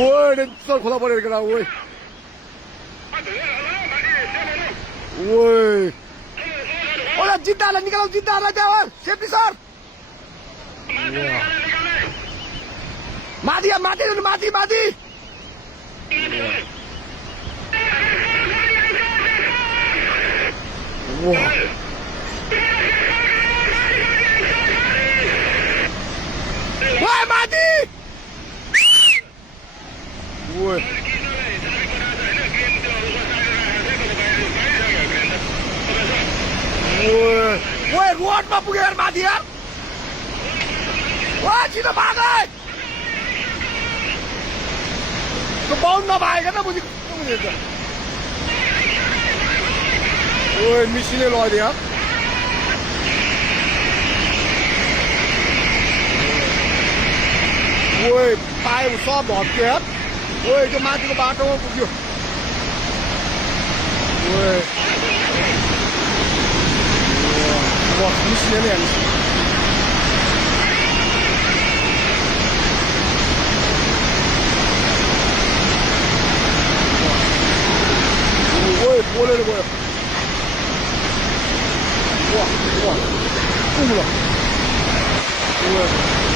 喂，那这खोला परेर केटा ओइ ओइ ओला जिद्दालाई निकालौ जिद्दालाई त्यहाँ सेफ्टी सर माथि माथि माथि माथि ओइ माथि ओइ ओइ रोडमा पुग्यो यार माथि यार ओइ छिटो भाग त्यो बाउन्ड नभएको त बुझी ओइ मिसिने लग्यो यार ओइ पाइप सब भत्क्यो यार ओइ त्यो माथिको बाटोमा पुग्यो ओइ मिसिने नै हाल्छ ओइ पोलेर गयो वा वा